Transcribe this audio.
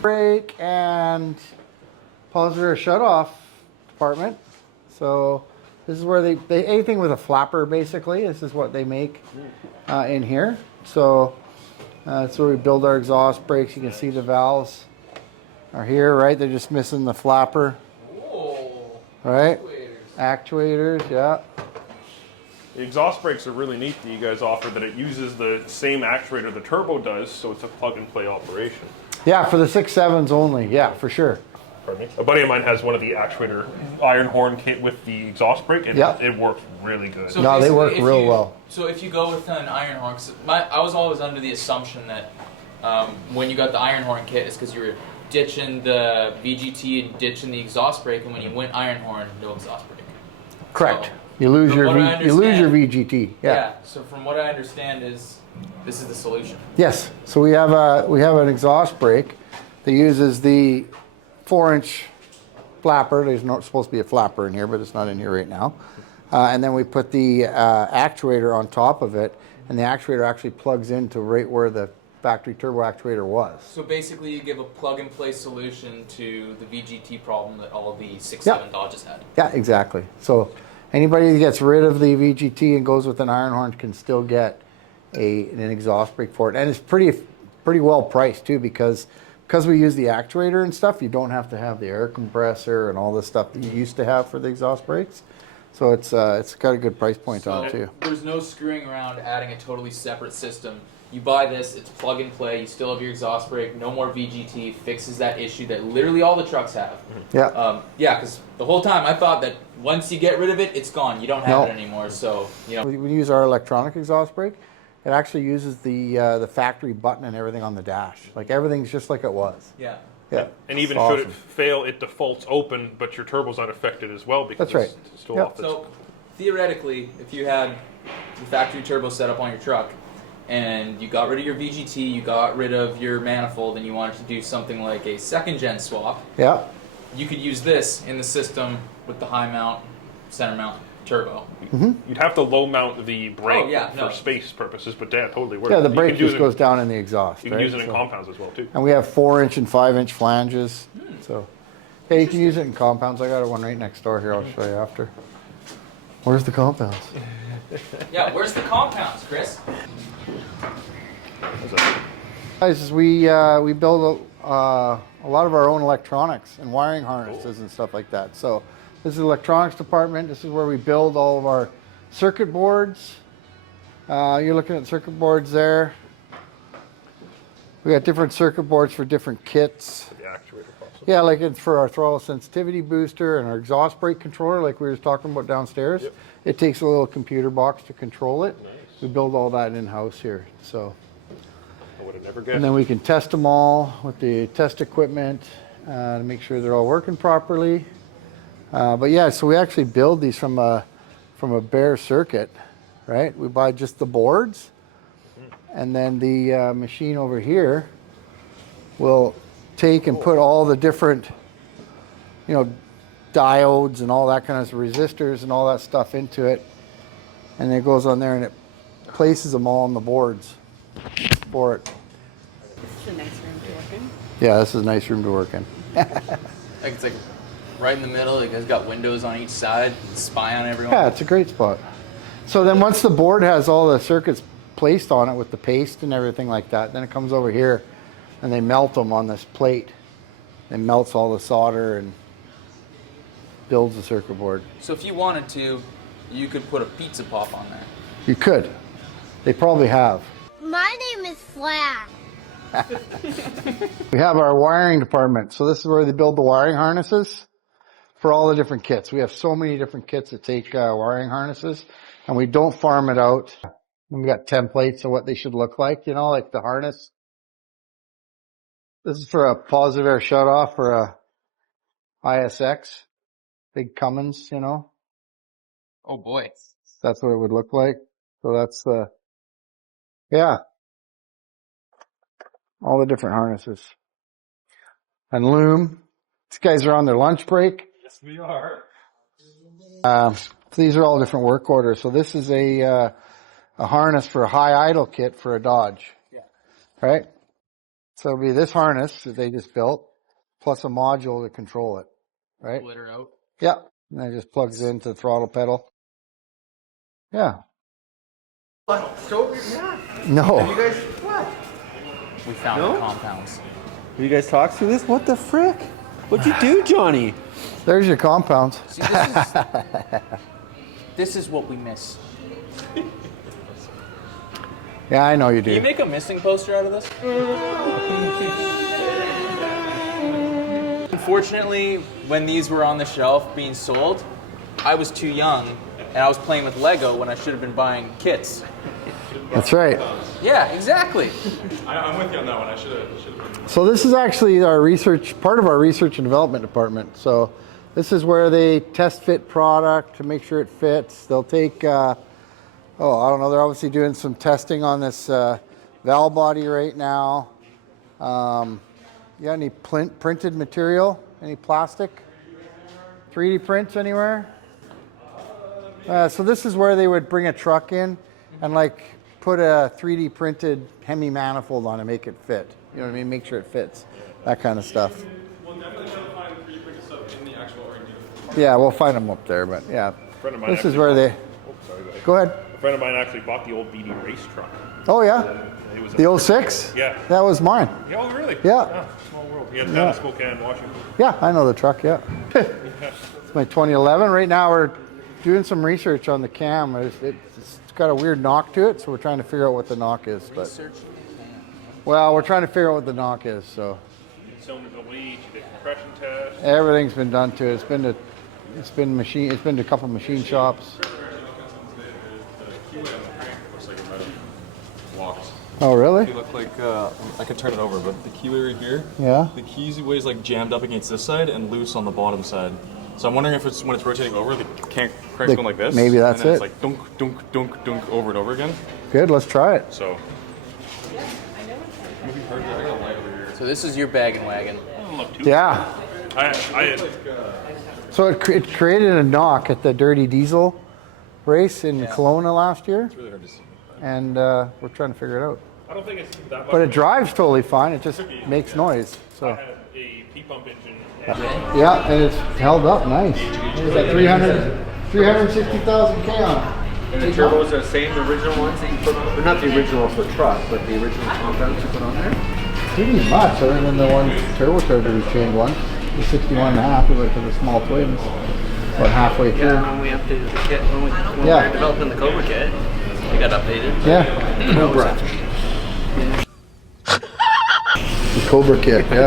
brake and positive shut-off department. So this is where they anything with a flapper, basically, this is what they make in here. So that's where we build our exhaust brakes. You can see the valves are here, right? They're just missing the flapper. Whoa. Right? Actuators, yeah. The exhaust brakes are really neat that you guys offer, that it uses the same actuator the turbo does, so it's a plug-and-play operation. Yeah, for the 6.7s only, yeah, for sure. Pardon me? A buddy of mine has one of the actuator iron horn kit with the exhaust brake, and it works really good. So no, they work real well. So if you go with an iron horn, I was always under the assumption that when you got the iron horn kit, it's because you were ditching the VGT and ditching the exhaust brake, and when you went iron horn, no exhaust brake. Correct. So, you lose your VGT. Yeah. So from what I understand is this is the solution. Yes. So we have an exhaust brake that uses the 4-inch flapper. There's not supposed to be a flapper in here, but it's not in here right now. And then we put the actuator on top of it, and the actuator actually plugs into right where the factory turbo actuator was. So basically you give a plug-and-play solution to the VGT problem that all the 6.7 Dodges had. Yeah, exactly. So anybody that gets rid of the VGT and goes with an iron horn can still get an exhaust brake for it. And it's pretty well priced too, because we use the actuator and stuff, you don't have to have the air compressor and all this stuff that you used to have for the exhaust brakes. So it's got a good price point on it too. There's no screwing around adding a totally separate system. You buy this, it's plug and play, you still have your exhaust brake, no more VGT, fixes that issue that literally all the trucks have. Yeah. Yeah, because the whole time I thought that once you get rid of it, it's gone. You don't have it anymore. So, you know. We use our electronic exhaust brake. It actually uses the factory button and everything on the dash. Like everything's just like it was. Yeah. Yeah. And even Awesome. should it fail, it defaults open, but your turbo's not affected as well because That's right. it's still off. So theoretically, if you had the factory turbo set up on your truck and you got rid of your VGT, you got rid of your manifold, and you wanted to do something like a second gen swap, Yeah. you could use this in the system with the high mount, center mount turbo. You'd have to low mount the brake no. for space purposes, but yeah, totally works. Yeah, the You brake can use just it- goes down in the exhaust. You can right? use it in So- compounds as well too. And we have 4-inch and 5-inch flanges. So, yeah, you can use it in compounds. I got one right next door here. I'll show you after. Where's the compounds? Yeah, where's the compounds, Chris? Guys, is we build a lot of our own electronics and wiring harnesses and stuff like that. So this is the electronics department. This is where we build all of our circuit boards. You're looking at circuit boards there. We got different circuit boards for different kits. The actuator process. Yeah, like it's for our throttle sensitivity booster and our exhaust brake controller, like we were talking about downstairs. Yep. It takes a little computer box to control it. Nice. We build all that in-house here. So, I would have never guessed. and then we can test them all with the test equipment to make sure they're all working properly. But yeah, so we actually build these from a bare circuit, right? We buy just the boards, and then the machine over here will take and put all the different, diodes and all that kind of resistors and all that stuff into it, and it goes on there and it places them all on the boards for it. It's a nice room to work in. Yeah, this is a nice room to work in. Like it's like right in the middle. It has got windows on each side. Spy on everyone. Yeah, it's a great spot. So then once the board has all the circuits placed on it with the paste and everything like that, then it comes over here and they melt them on this plate. It melts all the solder and builds the circuit board. So if you wanted to, you could put a pizza pop on there. You could. They probably have. My name is Flash. We have our wiring department. So this is where they build the wiring harnesses for all the different kits. We have so many different kits that take wiring harnesses, and we don't farm it out. We got templates of what they should look like, like the harness. This is for a positive air shutoff for a ISX, big Cummins, Oh boy. That's what it would look like. So that's all the different harnesses. And loom. These guys are on their lunch break. Yes, we are. So these are all different work orders. So this is a harness for a high idle kit for a Dodge. Yeah. Right? So it'll be this harness that they just built, plus a module to control it, right? Split her out. Yeah. And it just plugs into the throttle pedal. Yeah. So, yeah. No. You guys, what? We found No? the compounds. You guys talk through this? What the frick? What'd you do, Johnny? There's your compounds. See, this is what we miss. Yeah, I know you Can you do. make a missing poster out of this? Unfortunately, when these were on the shelf being sold, I was too young and I was playing with Lego when I should have been buying kits. That's right. Yeah, exactly. I'm with you on that one. I should have. So this is actually our research, part of our research and development department. So this is where they test fit product to make sure it fits. They'll take, I don't know, they're obviously doing some testing on this valve body right now. You got any printed material? Any plastic? 3D prints anywhere? So this is where they would bring a truck in and like put a 3D printed Hemi manifold on and make it fit. You know what I mean? Make sure it fits. That kind of stuff. We'll definitely try to find 3D printed stuff in the actual R&D. Yeah, we'll find them up there, but yeah. Friend of mine This is actually where they, Oh, sorry, go ahead. go ahead. A friend of mine actually bought the old BD race truck. Oh yeah, It was the 06? Yeah. That was mine. Yeah, oh, really? Yeah. Small world. Yeah, it's down in Spokane, Washington. Yeah, I know the truck, yeah. It's my 2011. Right now we're doing some research on the cam. It's got a weird knock to it, so we're trying to figure out what the knock is. But well, we're trying to figure out what the knock is, so Cylinder delete, you did compression test. everything's been done to it. It's been to a couple machine shops. Looks like it might have walked. Oh really? It looked like I could turn it over, but the keyway right here, Yeah. the keyway is like jammed up against this side and loose on the bottom side. So I'm wondering if it's when it's rotating over, the crank's going like this. Maybe that's and then it. It's like dunk, dunk, dunk, dunk over and over again. Good, let's try it. So. Maybe hard. I got a light over here. So this is your bag and wagon. Yeah. I So it created a knock at the Dirty Diesel race in Kelowna last year, It's really hard to see. and we're trying to figure it out. I don't think it's that much. But it drives totally fine. It just makes noise. I So had a P-pump engine. yeah, and it's held up nice. It's got 360,000 K on it. And the turbos are the same, the original ones that you put on? They're not the original for truck, but the original compounds you put on there? Pretty much, other than the one turbocharger we changed once. The 61.5, we went to the small twins. About halfway through. Yeah, when we updated the kit, when we Yeah. were developing the Cobra kit, they got updated. Yeah, Cobra. The Cobra kit, yeah.